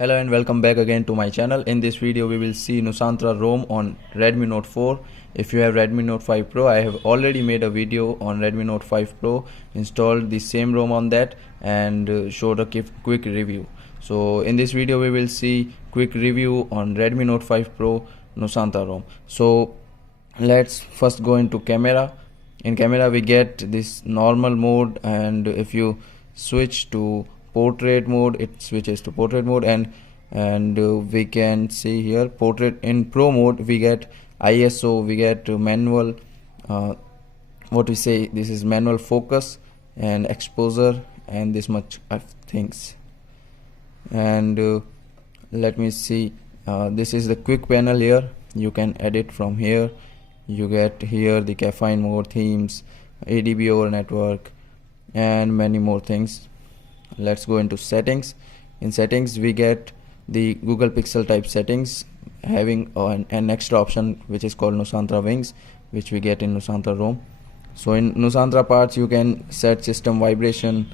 Hello and welcome back again to my channel. In this video we will see Nusantara ROM on Redmi Note 4. If you have Redmi Note 5 Pro, I have already made a video on Redmi Note 5 Pro, installed the same ROM on that and showed a quick review. So in this video we will see quick review on Redmi Note 5 Pro Nusantara ROM. So let's first go into camera. In camera we get this normal mode, and if you switch to portrait mode, it switches to portrait mode, and we can see here portrait. In pro mode we get ISO, we get manual this is manual focus and exposure and this much of things. And let me see, this is the quick panel. Here you can edit from here. You get here the caffeine mode, themes, ADB over network, and many more things. Let's go into settings. In settings we get the Google Pixel type settings, having an extra option which is called Nusantara Wings, which we get in Nusantara ROM. So in Nusantara parts you can set system vibration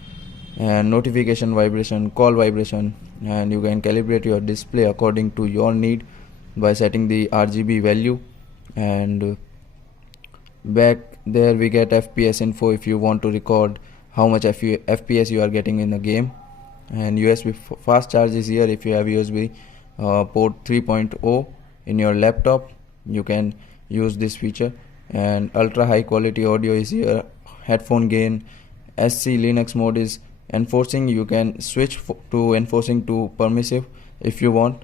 and notification vibration, call vibration, and you can calibrate your display according to your need by setting the RGB value. And back there we get FPS info if you want to record how much FPS you are getting in the game, and USB fast charge is here. If you have USB port 3.0 in your laptop, you can use this feature. And ultra high quality audio is here. Headphone gain. SC Linux mode is enforcing. You can switch to enforcing to permissive if you want.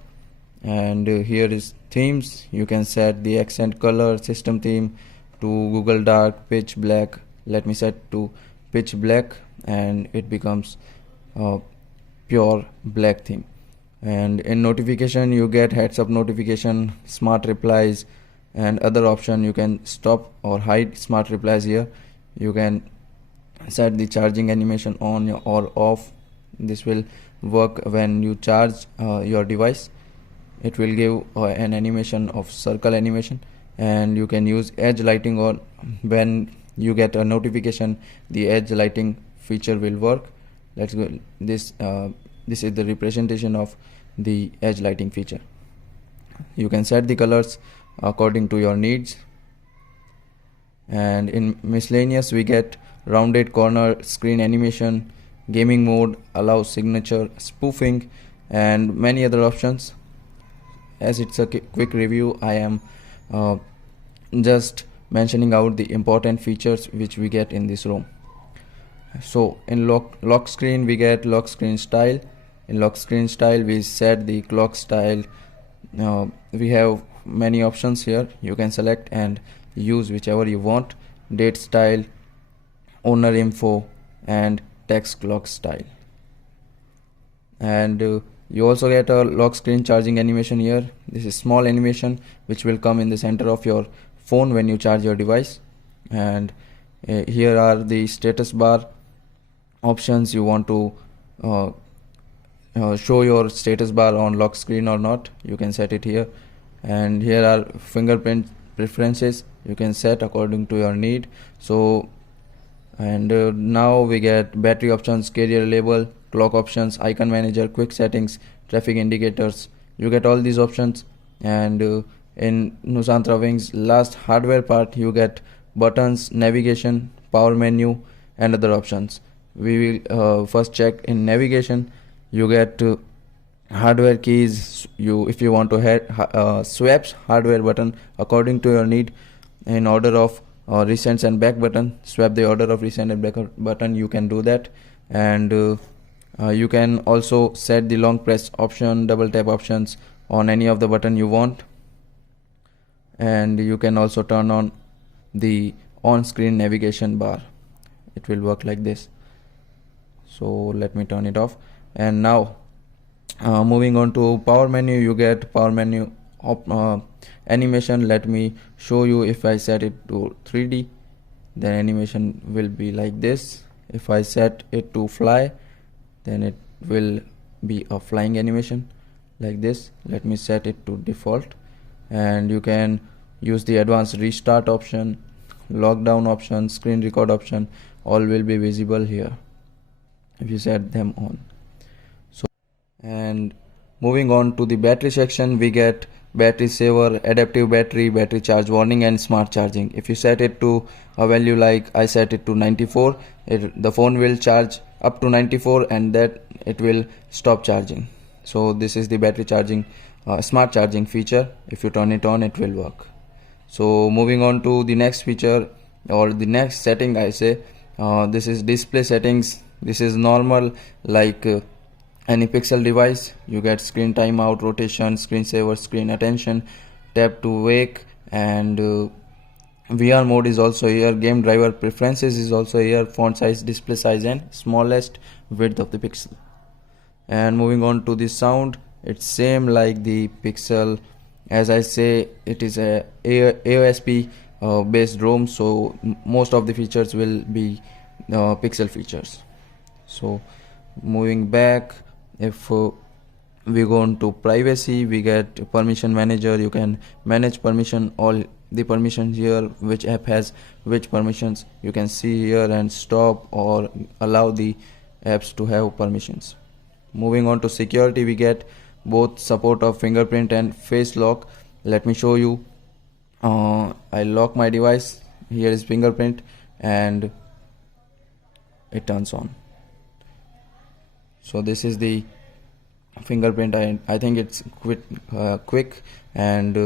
And here is themes. You can set the accent color, system theme to Google Dark, pitch black. Let me set to pitch black and it becomes pure black theme. And in notification you get heads up notification, smart replies, and other option. You can stop or hide smart replies here. You can set the charging animation on or off. This will work when you charge your device. It will give an animation of circle animation. And you can use edge lighting, or when you get a notification the edge lighting feature will work. Let's go. This is the representation of the edge lighting feature. You can set the colors according to your needs. And in miscellaneous we get rounded corner, screen animation, gaming mode, allow signature, spoofing, and many other options. As it's a quick review, I am just mentioning out the important features which we get in this ROM. So in lock screen we get lock screen style. In lock screen style we set the clock style. We have many options here. You can select and use whichever you want. Date style, owner info, and text clock style. And you also get a lock screen charging animation here. This is small animation which will come in the center of your phone when you charge your device. And here are the status bar options. You want to show your status bar on lock screen or not, you can set it here. And here are fingerprint preferences. You can set according to your need. So now we get battery options, carrier label, clock options, icon manager, quick settings, traffic indicators. You get all these options. And in Nusantara Wings last hardware part you get buttons, navigation, power menu, and other options. We will first check in navigation. You get hardware keys. If you want to swap hardware button according to your need in order of recent and back button, swap the order of recent and back button, you can do that. And you can also set the long press option, double tap options on any of the button you want. And you can also turn on the on-screen navigation bar. It will work like this. So let me turn it off. And now moving on to power menu, you get power menu animation. Let me show you. If I set it to 3D, then animation will be like this. If I set it to fly, then it will be a flying animation like this. Let me set it to default. And you can use the advanced restart option, lockdown option, screen record option. All will be visible here if you set them on. So and Moving on to the battery section, we get battery saver, adaptive battery, battery charge warning, and smart charging. If you set it to a value like I set it to 94, the phone will charge up to 94 and that it will stop charging. So this is the battery charging, smart charging feature. If you turn it on, it will work. So moving on to the next feature or the next setting, I say this is display settings. This is normal like any Pixel device. You get screen timeout, rotation, screensaver, screen attention, tap to wake, and VR mode is also here. Game driver preferences is also here. Font size, display size, and smallest width of the Pixel. And moving on to the sound, it's same like the Pixel. As I say, it is a AOSP based ROM, so most of the features will be Pixel features. So moving back, if we go into privacy, we get permission manager. You can manage permission, all the permissions here, which app has which permissions. You can see here and stop or allow the apps to have permissions. Moving on to security, we get both support of fingerprint and face lock. Let me show you. I lock my device. Here is fingerprint and it turns on. So this is the fingerprint. I think it's quick. And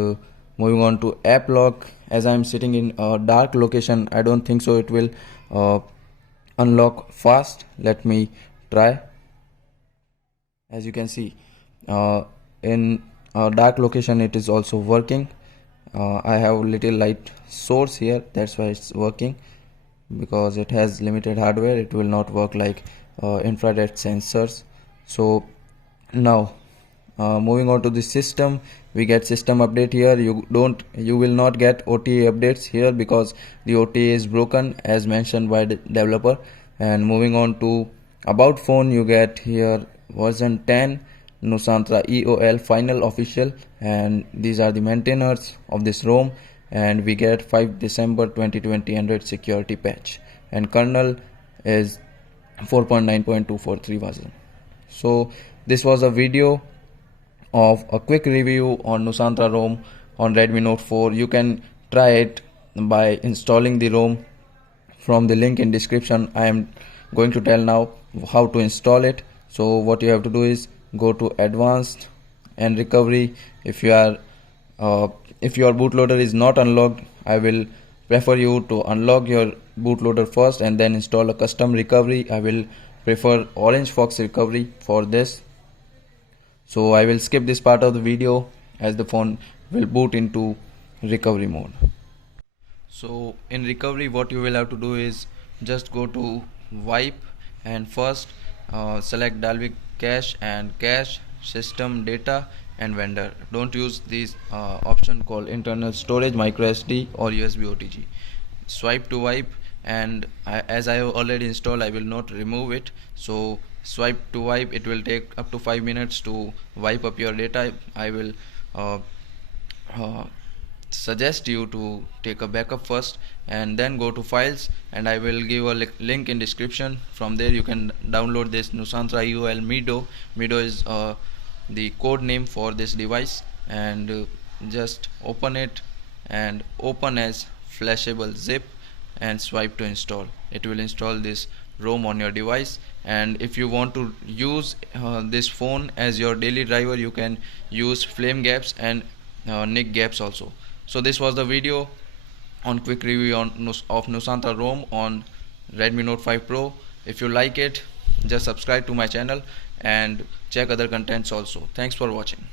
moving on to app lock, as I'm sitting in a dark location, I don't think so it will unlock fast. Let me try. As you can see, in a dark location it is also working. I have little light source here, that's why it's working. Because it has limited hardware, it will not work like infrared sensors. So now moving on to the system, we get system update here. You will not get OTA updates here because the OTA is broken as mentioned by the developer. And moving on to about phone, you get here version 10 Nusantara EOL final official, and these are the maintainers of this ROM. And we get 5 December 2020 Android security patch, and kernel is 4.9.243 version. So this was a video of a quick review on Nusantara ROM on Redmi Note 4. You can try it by installing the ROM from the link in description. I am going to tell now how to install it. So what you have to do is go to advanced and recovery. If your bootloader is not unlocked, I will prefer you to unlock your bootloader first and then install a custom recovery. I will prefer Orange Fox recovery for this. So I will skip this part of the video as the phone will boot into recovery mode. So in recovery, what you will have to do is just go to wipe and first select Dalvik cache and cache, system, data and vendor. Don't use these option called internal storage, micro SD or USB OTG. Swipe to wipe, and as I have already installed, I will not remove it. So swipe to wipe, it will take up to 5 minutes to wipe up your data. I will suggest you to take a backup first and then go to files, and I will give a link in description. From there you can download this Nusantara EOL Mido. Mido is the code name for this device, and just open it and open as flashable zip and swipe to install. It will install this ROM on your device. And if you want to use this phone as your daily driver, you can use flame gaps and nick gaps also. So this was the video on quick review of Nusantara ROM on Redmi Note 5 Pro. If you like it, just subscribe to my channel and check other contents also. Thanks for watching.